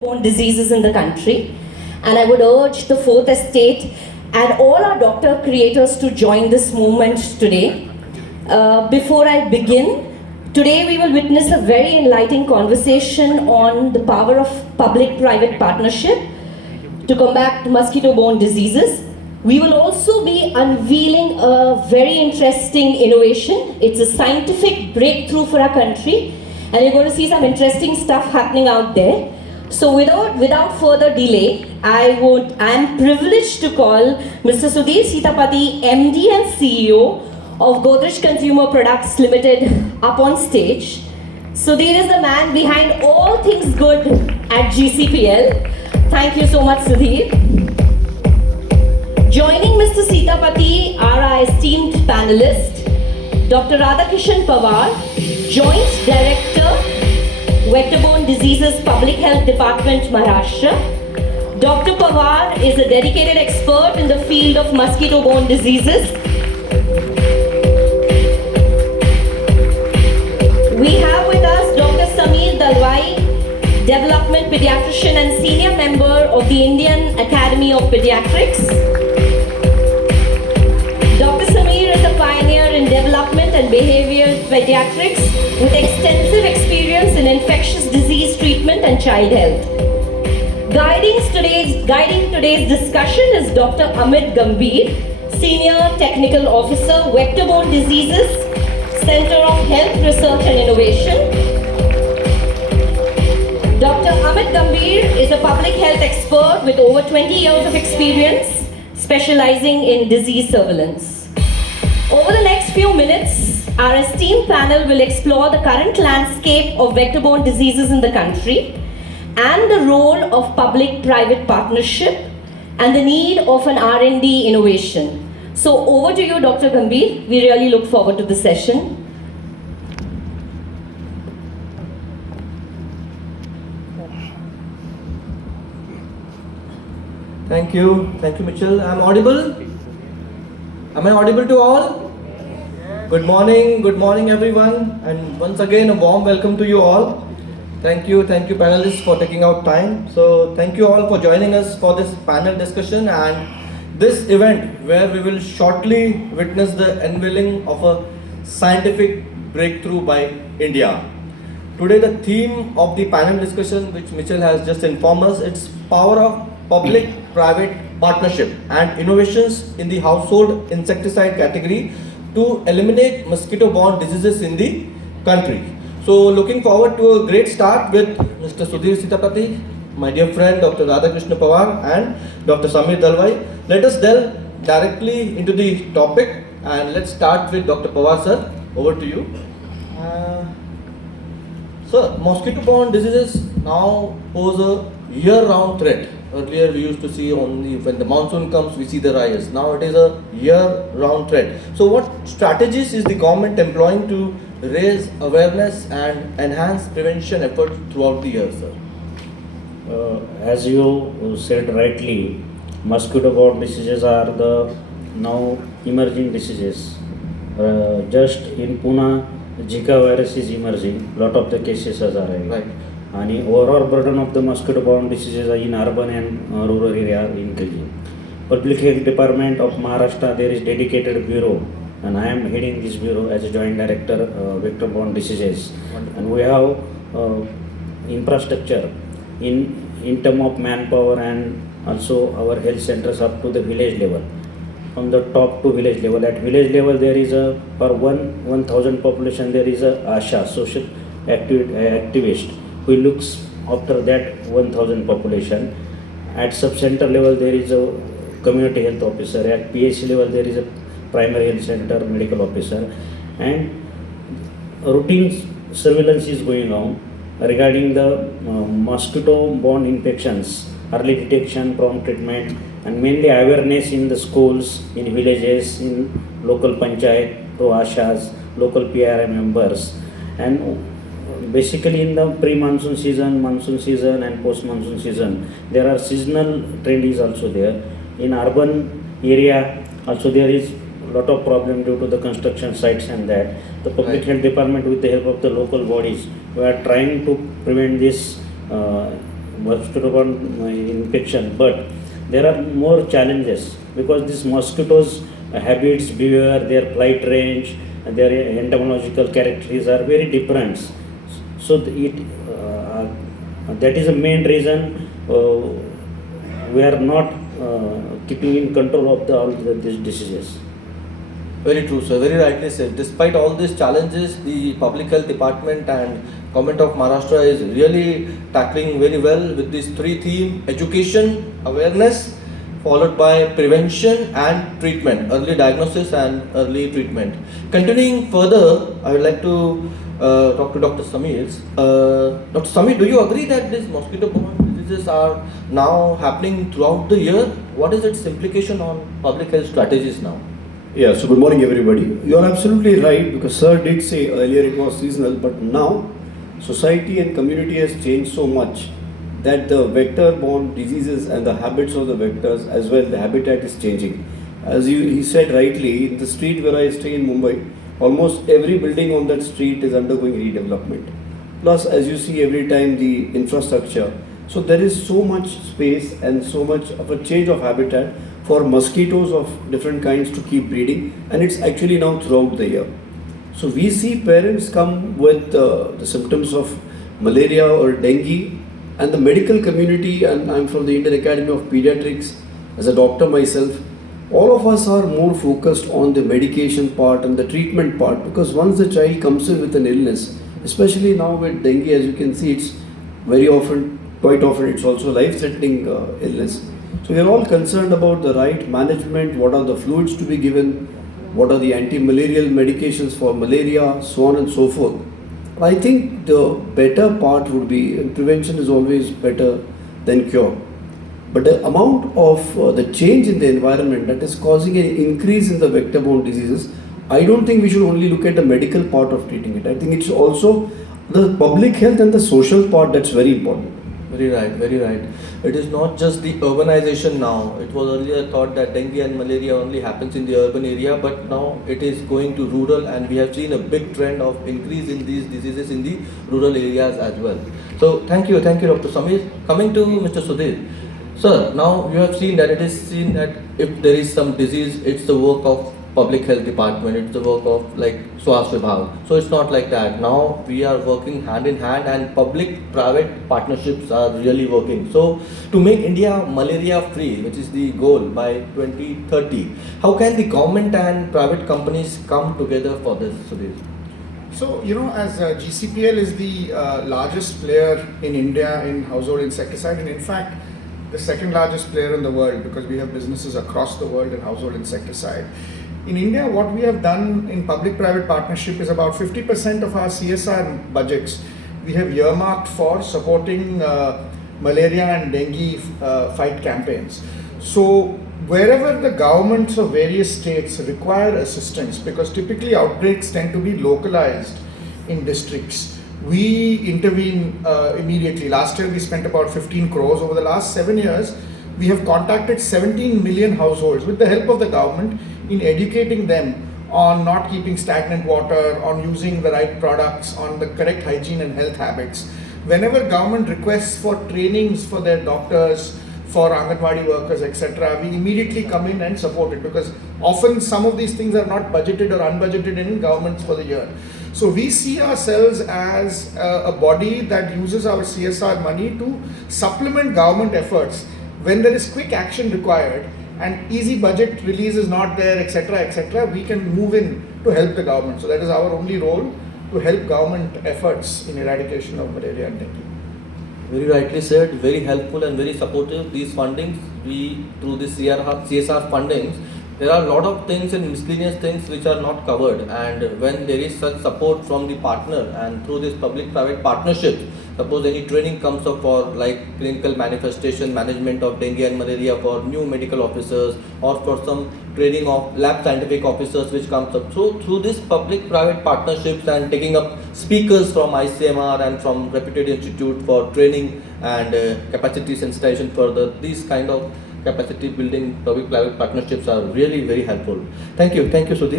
Borne diseases in the country, and I would urge the fourth estate and all our doctor creators to join this movement today. Before I begin, today we will witness a very enlightening conversation on the power of public-private partnership to combat mosquito-borne diseases. We will also be unveiling a very interesting innovation. It's a scientific breakthrough for our country, and you're going to see some interesting stuff happening out there. So without further delay, I am privileged to call Mr. Sudhir Sitapati, MD and CEO of Godrej Consumer Products Limited, up on stage. Sudhir is the man behind all things good at GCPL. Thank you so much, Sudhir. Joining Mr. Sitapati are our esteemed panelist, Dr. Radhakishan Pawar, Joint Director, Vector-Borne Diseases Public Health Department, Maharashtra. Dr. Pawar is a dedicated expert in the field of mosquito-borne diseases. We have with us Dr. Sameer Dalwai, Development Pediatrician and Senior Member of the Indian Academy of Pediatrics. Dr. Sameer is a pioneer in development and behavioral pediatrics with extensive experience in infectious disease treatment and child health. Guiding today's discussion is Dr. Amit Gambhir, Senior Technical Officer, Vector-Borne Diseases, Center of Health Research and Innovation. Dr. Amit Gambhir is a public health expert with over 20 years of experience, specializing in disease surveillance. Over the next few minutes, our esteemed panel will explore the current landscape of vector-borne diseases in the country and the role of public-private partnership and the need of an R&D innovation. So over to you, Dr. Gambhir. We really look forward to the session. Thank you, Mitchell. I'm audible? Am I audible to all? Good morning everyone, and once again a warm welcome to you all. Thank you panelists for taking out time. So thank you all for joining us for this panel discussion and this event where we will shortly witness the unveiling of a scientific breakthrough by India. Today the theme of the panel discussion, which Mitchell has just informed us, it's power of public-private partnership and innovations in the household insecticide category to eliminate mosquito-borne diseases in the country. So looking forward to a great start with Mr. Sudhir Sitapati, my dear friend Dr. Radhakrishna Pawar and Dr. Sameer Dalwai. Let us delve directly into the topic and let's start with Dr. Pawar sir. Over to you. Sir, mosquito-borne diseases now pose a year-round threat. Earlier we used to see only when the monsoon comes we see the rise. Now it is a year-round threat. So what strategies is the government employing to raise awareness and enhance prevention efforts throughout the year, sir? As you said rightly, mosquito-borne diseases are the now emerging diseases. Just in Pune, Zika virus is emerging. Lot of the cases are arriving. Right. And overall burden of the mosquito-borne diseases in urban and rural area are increasing. Public Health Department of Maharashtra, there is dedicated bureau, and I am heading this bureau as a joint director, vector-borne diseases. Wonderful. And we have infrastructure in term of manpower and also our health centers up to the village level. From the top to village level. At village level, there is a per 1,000 population there is a ASHA, social activist, who looks after that 1,000 population. At sub-center level there is a community health officer. At PHC level there is a primary health center medical officer, and routine surveillance is going on regarding the mosquito-borne infections, early detection, prompt treatment, and mainly awareness in the schools, in villages, in local panchayat, to ASHAs, local PRM members, and basically in the pre-monsoon season, monsoon season and post-monsoon season, there are seasonal trend is also there. In urban area also there is a lot of problem due to the construction sites and that. The Public Health Department with the help of the local bodies, we are trying to prevent this mosquito-borne infection, but there are more challenges because these mosquitoes' habits, behavior, their flight range, and their entomological characteristics are very different. So that is the main reason we are not keeping in control of all these diseases. Very true, sir. Very rightly said. Despite all these challenges, the Public Health Department and Government of Maharashtra is really tackling very well with these three themes: education, awareness, followed by prevention and treatment, early diagnosis and early treatment. Continuing further, I would like to talk to Dr. Samir. Dr. Samir, do you agree that these mosquito-borne diseases are now happening throughout the year? What is its implication on public health strategies now? Yeah, so good morning everybody. You are absolutely right because sir did say earlier it was seasonal, but now society and community has changed so much that the vector-borne diseases and the habits of the vectors as well, the habitat is changing. He said rightly, in the street where I stay in Mumbai, almost every building on that street is undergoing redevelopment. Plus, as you see every time the infrastructure, so there is so much space and so much of a change of habitat for mosquitoes of different kinds to keep breeding, and it's actually now throughout the year. So we see parents come with the symptoms of malaria or dengue, and the medical community, and I'm from the Indian Academy of Pediatrics as a doctor myself, all of us are more focused on the medication part and the treatment part, because once the child comes in with an illness, especially now with dengue, as you can see, it's very often, quite often, it's also life-threatening illness. So we are all concerned about the right management, what are the fluids to be given, what are the anti-malarial medications for malaria, so on and so forth. I think the better part would be, and prevention is always better than cure. But the amount of the change in the environment that is causing an increase in the vector-borne diseases, I don't think we should only look at the medical part of treating it. I think it's also the public health and the social part that's very important. Very right, very right. It is not just the urbanization now. It was earlier thought that dengue and malaria only happens in the urban area, but now it is going to rural, and we have seen a big trend of increase in these diseases in the rural areas as well. So thank you, Dr. Samir. Coming to Mr. Sudhir. Sir, now you have seen that it is seen that if there is some disease, it's the work of Public Health Department, it's the work of like Swasth Vibhag. So it's not like that. Now we are working hand in hand, and public-private partnerships are really working. So to make India malaria-free, which is the goal by 2030, how can the government and private companies come together for this, Sudhir? So, as GCPL is the largest player in India in household insecticide, and in fact, the second largest player in the world, because we have businesses across the world in household insecticide. In India, what we have done in public-private partnership is about 50% of our CSR budgets we have earmarked for supporting malaria and dengue fight campaigns. So wherever the governments of various states require assistance, because typically outbreaks tend to be localized in districts, we intervene immediately. Last year we spent about 15 crores. Over the last 7 years, we have contacted 17 million households with the help of the government in educating them on not keeping stagnant water, on using the right products, on the correct hygiene and health habits. Whenever government requests for trainings for their doctors, for Anganwadi workers, etc., we immediately come in and support it, because often some of these things are not budgeted or unbudgeted in governments for the year. So we see ourselves as a body that uses our CSR money to supplement government efforts when there is quick action required and easy budget release is not there, etc., we can move in to help the government. So that is our only role, to help government efforts in eradication of malaria and dengue. Very rightly said, very helpful and very supportive. These fundings, through this CSR fundings, there are a lot of things and miscellaneous things which are not covered, and when there is such support from the partner and through this public-private partnership, suppose any training comes up for like clinical manifestation management of dengue and malaria for new medical officers, or for some training of lab scientific officers which comes up. So through this public-private partnerships and taking up speakers from ICMR and from reputed institute for training and capacity sensitization further, these kind of capacity building public-private partnerships are really very helpful. Thank you, Sudhir.